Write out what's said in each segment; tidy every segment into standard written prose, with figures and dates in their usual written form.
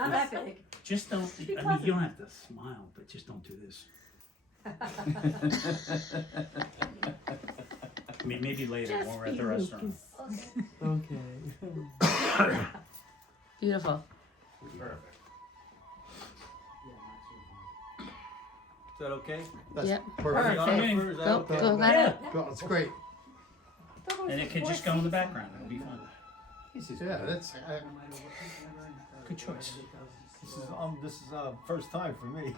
Not that big. Just don't, I mean, you don't have to smile, but just don't do this. I mean, maybe later when we're at the restaurant. Okay. Beautiful. Perfect. Is that okay? That's Yep. perfect. Is that Go, okay? go, got Yeah. it. That's great. And it could just go in the background. It'll be fun. Yeah, that's. Good choice. This is first time for me.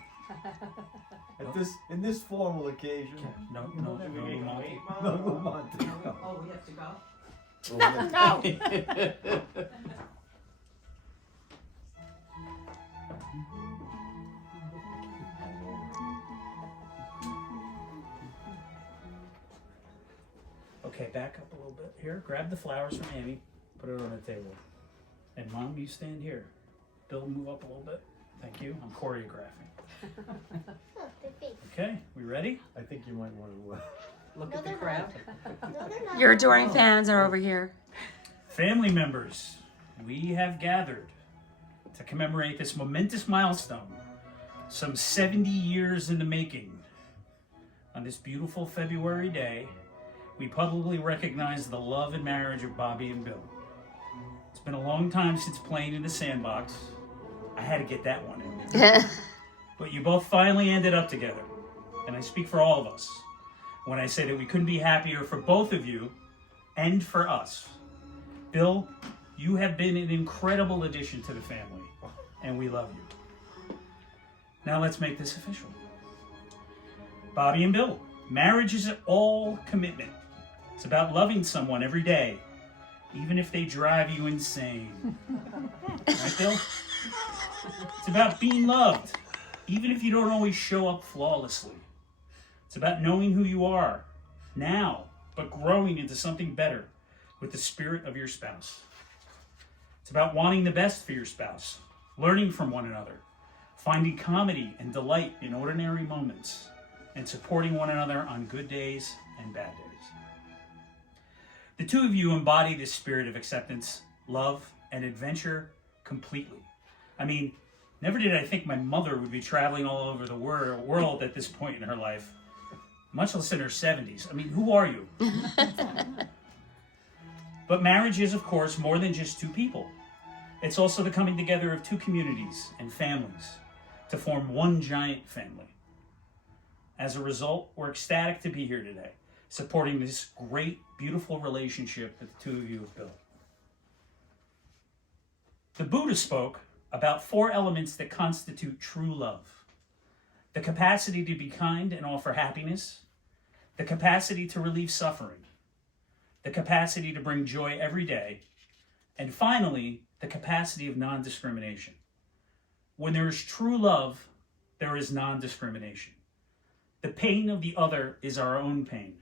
In this formal occasion. No, Monty. No, Monty. Oh, we have to go? No. Okay, back up a little bit here. Grab the flowers from Amy. Put it on the table. And Mom, you stand here. Bill, move up a little bit. Thank you. I'm choreographing. Okay, we ready? I think you might want to. Look at the crowd. Your adoring fans are over here. Family members, we have gathered to commemorate this momentous milestone, some 70 years in the making. On this beautiful February day, we publicly recognize the love and marriage of Bobbie and Bill. It's been a long time since playing in the sandbox. I had to get that one in. But you both finally ended up together. And I speak for all of us when I say that we couldn't be happier for both of you and for us. Bill, you have been an incredible addition to the family, and we love you. Now let's make this official. Bobbie and Bill, marriage is all commitment. It's about loving someone every day, even if they drive you insane. Right, Bill? It's about being loved, even if you don't always show up flawlessly. It's about knowing who you are now, but growing into something better with the spirit of your spouse. It's about wanting the best for your spouse, learning from one another, finding comedy and delight in ordinary moments, and supporting one another on good days and bad days. The two of you embody this spirit of acceptance, love, and adventure completely. I mean, never did I think my mother would be traveling all over the world at this point in her life, much less in her 70s. I mean, who are you? But marriage is, of course, more than just two people. It's also the coming together of two communities and families to form one giant family. As a result, we're ecstatic to be here today, supporting this great, beautiful relationship that the two of you have built. The Buddha spoke about 4 elements that constitute true love: the capacity to be kind and offer happiness, the capacity to relieve suffering, the capacity to bring joy every day, and finally, the capacity of non-discrimination. When there is true love, there is non-discrimination. The pain of the other is our own pain.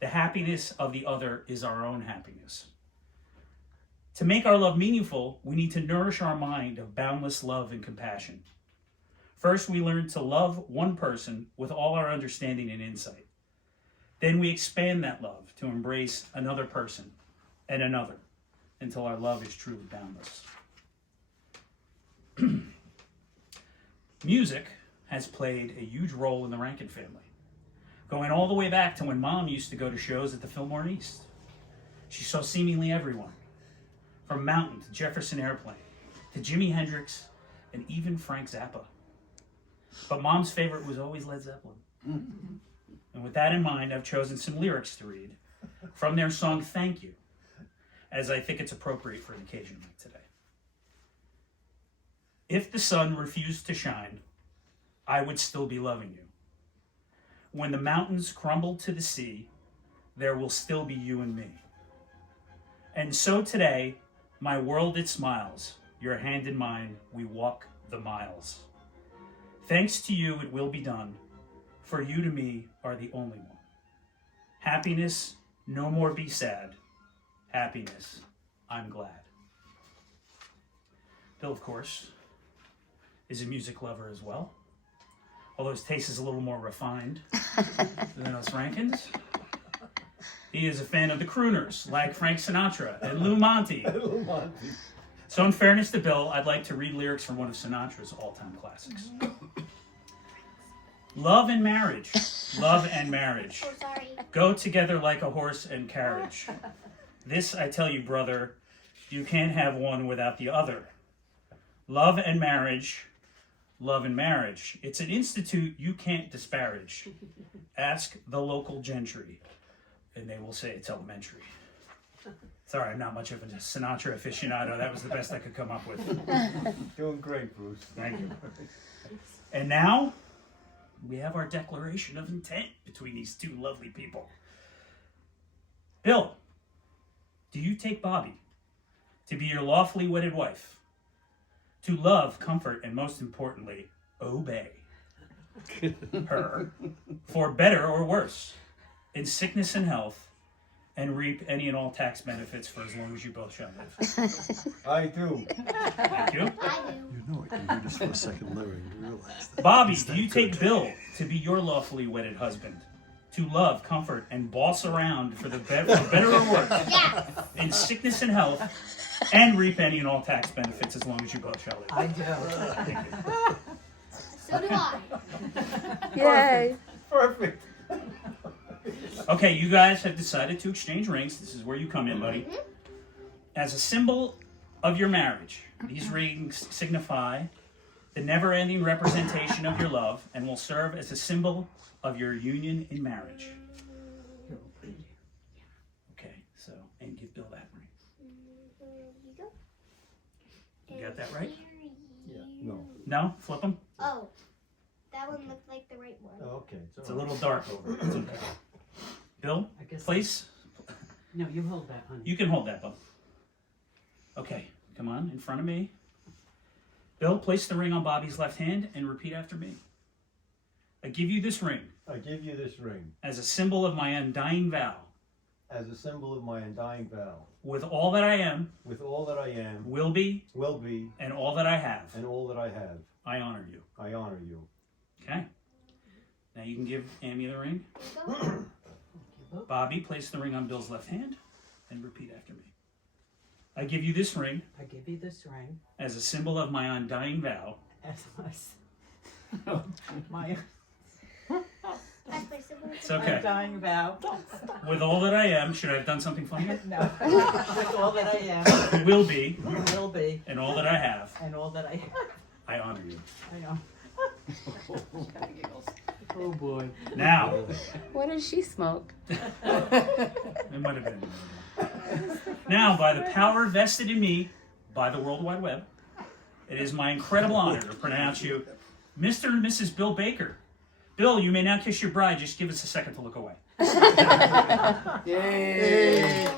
The happiness of the other is our own happiness. To make our love meaningful, we need to nourish our mind of boundless love and compassion. First, we learn to love one person with all our understanding and insight. Then we expand that love to embrace another person and another until our love is truly boundless. Music has played a huge role in the Rankin family, going all the way back to when Mom used to go to shows at the Fillmore East. She saw seemingly everyone, from Mountain to Jefferson Airplane to Jimi Hendrix and even Frank Zappa. But Mom's favorite was always Led Zeppelin. And with that in mind, I've chosen some lyrics to read from their song Thank You, as I think it's appropriate for an occasion like today. If the sun refused to shine, I would still be loving you. When the mountains crumble to the sea, there will still be you and me. And so today, my world it smiles, your hand in mine, we walk the miles. Thanks to you, it will be done, for you to me are the only one. Happiness, no more be sad. Happiness, I'm glad. Bill, of course, is a music lover as well, although his taste is a little more refined than us Rankins. He is a fan of the crooners, like Frank Sinatra and Lou Monte. So in fairness to Bill, I'd like to read lyrics from one of Sinatra's all-time classics. Love and marriage, love and marriage, Oh, sorry. go together like a horse and carriage. This I tell you, brother, you can't have one without the other. Love and marriage, love and marriage. It's an institute you can't disparage. Ask the local gentry, and they will say it's elementary. Sorry, I'm not much of a Sinatra aficionado. That was the best I could come up with. Doing great, Bruce. Thank you. And now, we have our declaration of intent between these two lovely people. Bill, do you take Bobbie to be your lawfully wedded wife, to love, comfort, and most importantly, obey her for better or worse, in sickness and health, and reap any and all tax benefits for as long as you both shall live? I do. Thank you. I do. You know I can do this for a second living. You realize that? Bobbie, do you take Bill to be your lawfully wedded husband, to love, comfort, and boss around for better or worse, Yes. in sickness and health, and reap any and all tax benefits as long as you both shall live? I do. Thank you. So do I. Yay. Perfect. Okay, you guys have decided to exchange rings. This is where you come in, buddy. As a symbol of your marriage, these rings signify the never-ending representation of your love and will serve as a symbol of your union in marriage. Okay, so, and give Bill that ring. Here you go. You got that right? Yeah. No. No? Flip them? Oh, that one looked like the right one. Okay. It's a little dark over it. It's okay. Bill, I guess. place. No, you hold that, honey. You can hold that, Bill. Okay, come on, in front of me. Bill, place the ring on Bobbie's left hand and repeat after me. I give you this ring I give you this ring as a symbol of my undying vow, as a symbol of my undying vow, with all that I am, with all that I am, will be, will be, and all that I have. and all that I have. I honor you. I honor you. Okay. Now you can give Amy the ring. Here you go. Bobbie, place the ring on Bill's left hand and repeat after me. I give you this ring I give you this ring as a symbol of my undying vow, as my I placed it with It's okay. undying vow. with all that I am. Should I have done something funnier? No, with all that I am, Will be, will be, and all that I have. and all that I have. I honor you. I know. Oh boy. Now, What does she smoke? it might have been. Now, by the power vested in me by the World Wide Web, it is my incredible honor to pronounce you Mr. and Mrs. Bill Baker. Bill, you may now kiss your bride. Just give us a second to look away. Yay!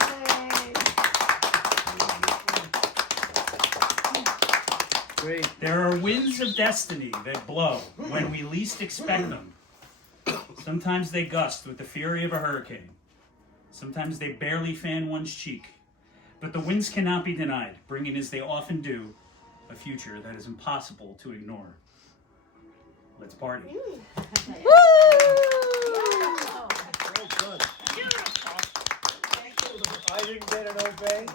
Great. There are winds of destiny that blow when we least expect them. Sometimes they gust with the fury of a hurricane. Sometimes they barely fan one's cheek. But the winds cannot be denied, bringing, as they often do, a future that is impossible to ignore. Let's party. Woo! Well done. I didn't get an obey.